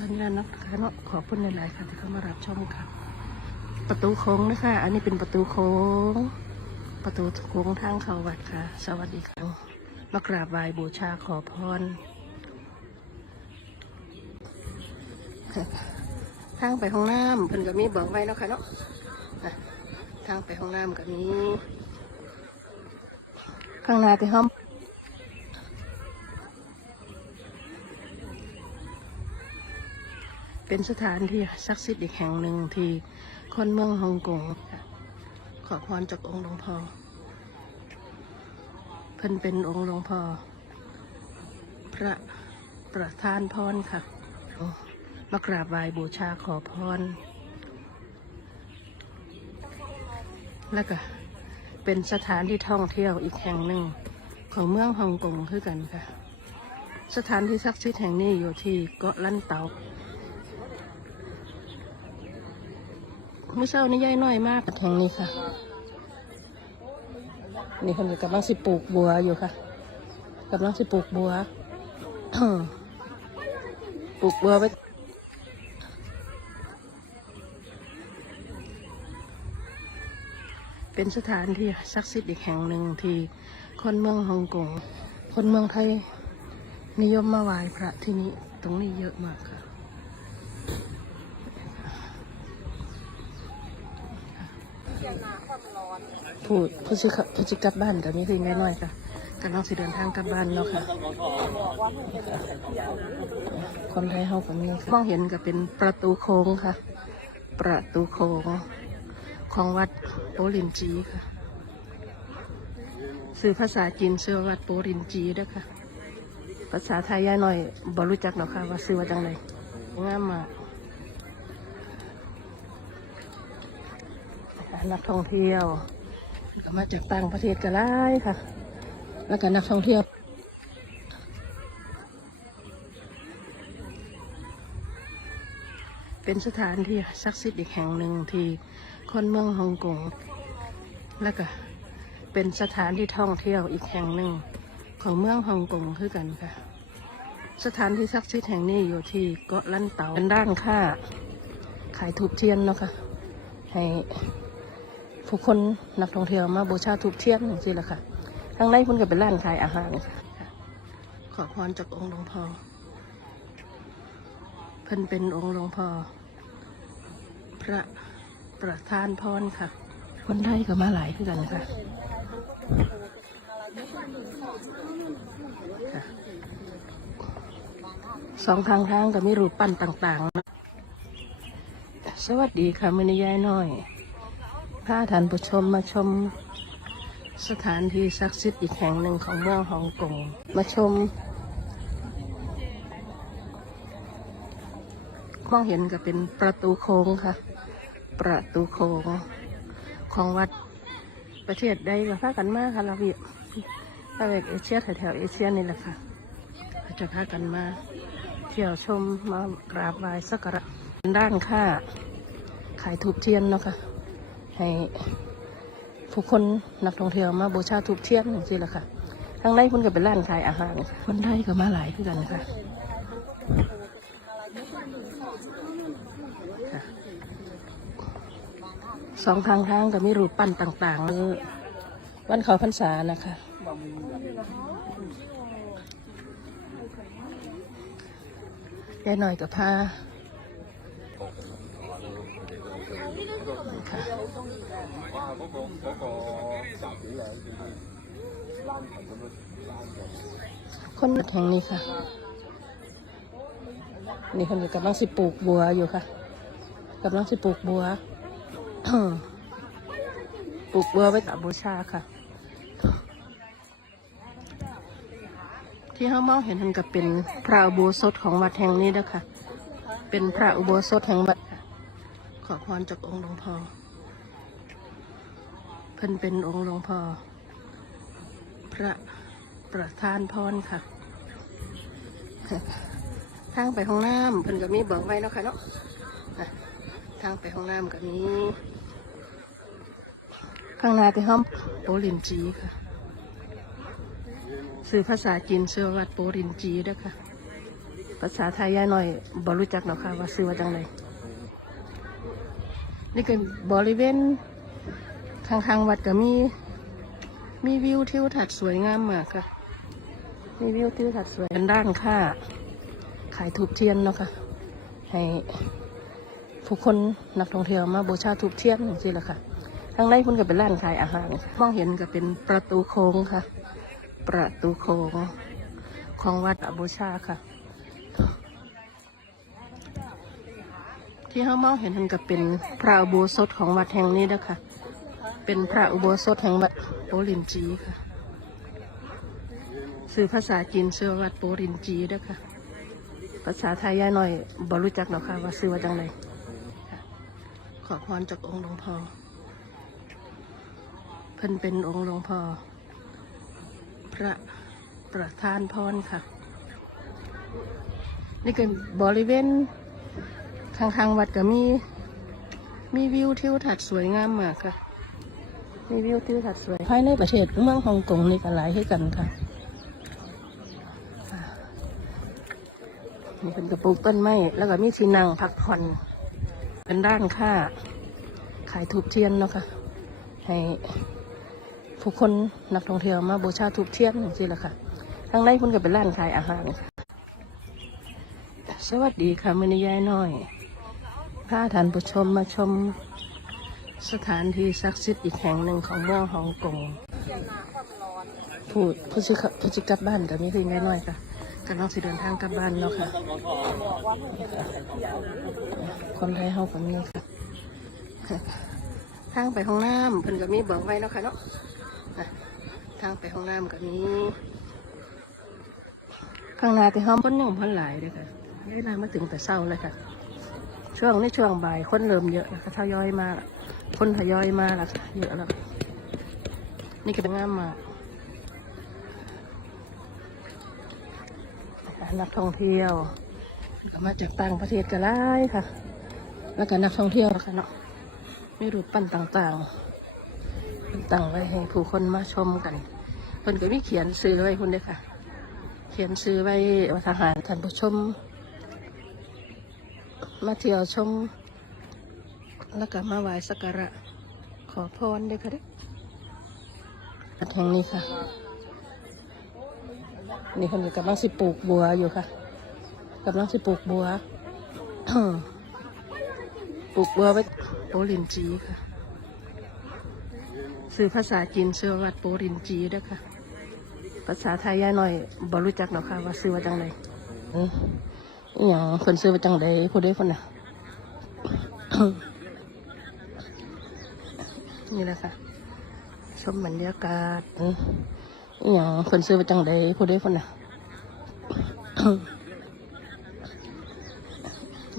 ท่านนี้นะคะเนาะขอบคุณหลายๆค่ะที่เข้ามารับชมค่ะ ประตูโค้งนะคะ อันนี้เป็นประตูโค้ง ประตูโค้งทางเข้าวัดค่ะ สวัสดีค่ะมากราบไหว้บูชาขอพรทางไปห้องน้ำเพิ่นก็มีบอกไว้เนาะค่ะเนาะทางไปห้องน้ำก็มีข้างหน้าที่ห้อง เป็นสถานที่ศักดิ์สิทธิ์อีกแห่งหนึ่งที่คนเมืองฮ่องกงขอพรจากองค์หลวงพ่อเพิ่นเป็นองค์หลวงพ่อพระประธานพรค่ะมากราบไหว้บูชาขอพร แล้วก็เป็นสถานที่ท่องเที่ยวอีกแห่งหนึ่งของเมืองฮ่องกงคือกันค่ะ สถานที่ศักดิ์สิทธิ์แห่งนี้อยู่ที่เกาะลันเตา เมื่อเช้านี้ย่ายน้อยมากแห่งนี้ค่ะ นี่คนนี้กำลังสิปลูกบัวอยู่ค่ะกำลังสิปลูกบัวปลูกบัวไว้เป็นสถานที่ศักดิ์สิทธิ์อีกแห่งหนึ่งที่คนเมืองฮ่องกงคนเมืองไทยนิยมมาไหว้พระที่นี่ตรงนี้เยอะมากค่ะ ผู้ผู้สิขับผู้สิกลับบ้านกับมีเพียงน้อยค่ะกำลังสิเดินทางกลับบ้านแล้วค่ะ คนไทยเฮาก็มีค่ะมองเห็นก็เป็นประตูโค้งค่ะ ประตูโค้งของวัดโปรินจีค่ะสื่อภาษาจีนเชื่อวัดโปรินจีด้วยค่ะ ภาษาไทยย่าหน่อยบ่รู้จักหรอกค่ะว่าซื้อว่าจังไดงามมาก นักท่องเที่ยวก็มาจากต่างประเทศก็ได้ค่ะ แล้วก็นักท่องเที่ยวเป็นสถานที่ศักดิ์สิทธิ์อีกแห่งหนึ่งที่คนเมืองฮ่องกง แล้วก็เป็นสถานที่ท่องเที่ยวอีกแห่งหนึ่งของเมืองฮ่องกงคือกันค่ะ สถานที่ศักดิ์สิทธิ์แห่งนี้อยู่ที่เกาะลันเตาเป็นร้านค้าขายทูบเทียนเนาะค่ะให้ ผู้คนนักท่องเที่ยวมาบูชาทูบเทียนอย่างนี้แหละค่ะทางในคุณก็เป็นร้านขายอาหารค่ะขอพรจากองค์หลวงพ่อเพิ่นเป็นองค์หลวงพ่อพระประธานพรค่ะ คนไทยก็มาหลายคือกันค่ะสองทางทางก็มีรูปปั้นต่างๆนะสวัสดีค่ะมือนิยายน้อย พาท่านผู้ชมมาชมสถานที่ศักดิ์สิทธิ์อีกแห่งหนึ่งของเมืองฮ่องกง มาชม มองเห็นก็เป็นประตูโค้งค่ะ ประตูโค้งของวัดประเทศใดก็พากันมาค่ะเราพี่ตะเวกเอเชียแถวๆเอเชียนี่แหละค่ะจะพากันมา เที่ยวชมมากราบไหว้สักการะด้านค่าขายทูบเทียนเนาะค่ะ ให้ผู้คนนักท่องเที่ยวมาบูชาทูบเทียนอย่างนี้แหละค่ะทางในคุณก็เป็นร้านขายอาหารค่ะคนไทยก็มาหลายคือกันค่ะคะสองทางทางก็มีรูปปั้นต่างๆเออวันเขาพรรษานะคะยายหน่อยกับพา คนแข่งนี่ค่ะ นี่คนอยู่กำลังสิปลูกบัวอยู่ค่ะกำลังสิปลูกบัวปลูกบัวไว้กับบูชาค่ะ ที่ห้าเมาเห็นท่านกับเป็นพระอุโบสถของวัดแห่งนี้นะคะเป็นพระอุโบสถแห่งวัด อพรจากองค์หลวงพ่อเพิ่นเป็นองค์หลวงพ่อพระประธานพรค่ะทางไปห้องน้ำเพิ่นก็มีบอกไว้เนาะค่ะเนาะทางไปห้องน้ำก็มีข้างหน้าที่ห้องโปลินจีค่ะสื่อภาษาจีนเชื่อวัดโปรินจีด้วยค่ะ ภาษาไทยย่าหน่อยบรู้จักหรอกค่ะว่าซื้อว่าจังไร นี่ก็บริเวณข้างๆวัดก็มี มีวิวทิวทัศน์สวยงามมากค่ะ มีวิวทิวทัศน์สวยกันด้านค่าขายทูบเทียนเนาะค่ะ ให้ผู้คนนักท่องเที่ยวมาบูชาทูบเทียนอย่างนี้แหละค่ะ ทางในคุณก็เป็นร้านขายอาหาร มองเห็นก็เป็นประตูโค้งค่ะ ประตูโค้งของวัดอบูชาค่ะ ที่เขามองเห็นมันก็เป็นพระอุโบสถของวัดแห่งนี้นะคะ เป็นพระอุโบสถแห่งวัดโปรินจีค่ะสื่อภาษาจีนเชื่อวัดโปรินจีนะคะภาษาไทยย่าหน่อยบรู้จักหรอกค่ะว่าซื้อว่าจังไรขอพรจากองค์หลวงพ่อเพิ่นเป็นองค์หลวงพ่อพระประธานพรค่ะ นี่ก็บริเวณ ข้างๆวัดก็มี มีวิวทิวทัศน์สวยงามมากค่ะ มีวิวทิวทัศน์สวย ภายในประเทศเมืองฮ่องกงนี่ก็หลายให้กันค่ะนี่เป็นกระปุกต้นไม้แล้วก็มีที่นั่งพักผ่อน เป็นด้านค่า ขายทูบเทียนเนาะค่ะ ให้ผู้คนนักท่องเที่ยวมาบูชาทูบเทียนอย่างนี้แหละค่ะทางในคุณก็เป็นร้านขายอาหารค่ะ สวัสดีค่ะมือนยายน้อย พาท่านผู้ชมมาชมสถานที่ศักดิ์สิทธิ์อีกแห่งหนึ่งของเมืองฮ่องกงผู้ผู้ชิผู้ชิกลับบ้านแต่ไม่คือยายน้อยค่ะกำลังสิเดินทางกลับบ้านแล้วค่ะ คนไทยเฮาคนนี้ค่ะทางไปห้องน้ำเพิ่นก็มีบอกไว้แล้วค่ะเนาะทางไปห้องน้ำก็มีข้างหน้าที่ห้องคนยังพันหลายเลยค่ะเวลามาถึงแต่เช้าเลยค่ะ ช่วงนี้ช่วงบ่ายคนเริ่มเยอะแล้วค่ะทยอยมาละคนทยอยมาละค่ะเยอะแล้วนี่ก็เป็นงามมากนักท่องเที่ยวก็มาจากต่างประเทศกันหลายค่ะ แล้วก็นักท่องเที่ยวค่ะเนาะมีรูปปั้นต่างๆตั้งไว้ให้ผู้คนมาชมกันเพิ่นก็มีเขียนซื้อไว้คุณเด้ค่ะ เขียนซื้อไว้ว่าทหารท่านผู้ชม มาเที่ยวชม แล้วก็มาไหว้สักการะ ขอพรด้อค่ะเด้อวัดแห่งนี้ค่ะ นี่คนกำลังสิปลูกบัวอยู่ค่ะกำลังสิปลูกบัวปลูกบัวไว้โปรินจีค่ะสื่อภาษาจีนเชื่อวัดโปรินจีด้วยค่ะ ภาษาไทยย่าหน่อยบรู้จักหรอกค่ะว่าซื้อว่าจังไร อย่างคนซื้อว่าจังไรผู้ใดคนน่ะนี่แหละค่ะชมบรรยากาศอย่างคนซื้อว่าจังไรผู้ใดคนน่ะ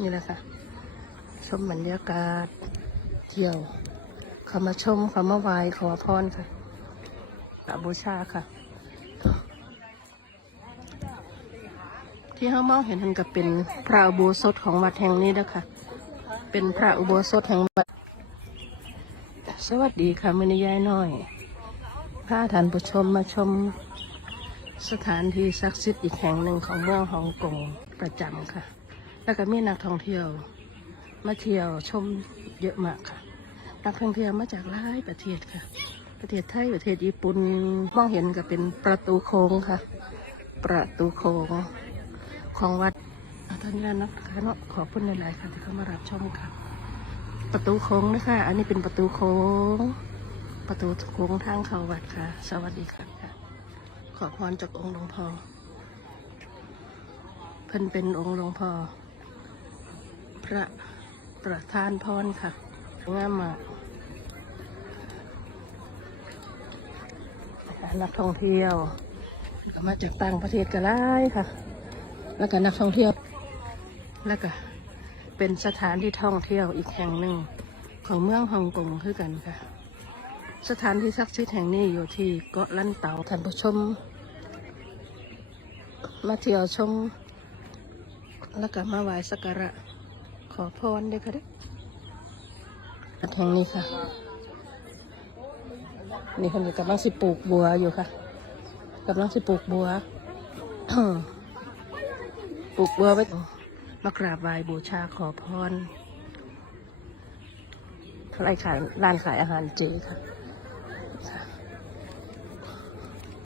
นี่แหละค่ะ ชมบรรยากาศเที่ยวเขามาชมเขามาไหว้ขอพรค่ะกราบบูชาค่ะ ที่เขามองเห็นมันก็เป็นพระอุโบสถของวัดแห่งนี้นะคะเป็นพระอุโบสถแห่งวัด สวัสดีค่ะมือนี้ยายน้อยพาท่านผู้ชมมาชมสถานที่ศักดิ์สิทธิ์อีกแห่งหนึ่งของเมืองฮ่องกงประจำค่ะ แล้วก็มีนักท่องเที่ยว มาเที่ยวชมเยอะมากค่ะ นักท่องเที่ยวมาจากหลายประเทศค่ะ ประเทศไทยประเทศญี่ปุ่นมองเห็นก็เป็นประตูโค้งค่ะ ประตูโค้ง ของวัดอะท่านนี้แล้วนะคะเนาะขอบคุณหลาย ๆ ค่ะที่เข้ามารับชมค่ะ ประตูโค้งนะคะ อันนี้เป็นประตูโค้ง ประตูโค้งทางเข้าวัดค่ะ สวัสดีค่ะ ขอพรจากองค์หลวงพ่อเพิ่นเป็นองค์หลวงพ่อพระประธานพรค่ะงามมากนักท่องเที่ยวก็มาจากต่างประเทศกันหลายค่ะ แล้วก็นักท่องเที่ยว แล้วก็เป็นสถานที่ท่องเที่ยวอีกแห่งหนึ่งของเมืองฮ่องกงคือกันค่ะ สถานที่ศักดิ์สิทธิ์แห่งนี้อยู่ที่เกาะลันเตาท่านผู้ชม มาเที่ยวชม แล้วก็มาไหว้สักการะขอพรด้วยค่ะเด้อวัดแห่งนี้ค่ะ นี่คนกำลังสิปลูกบัวอยู่ค่ะกำลังสิปลูกบัว ลูกบัวไว้มากราบไหว้บูชาขอพรร้านขายร้านขายอาหารเจค่ะ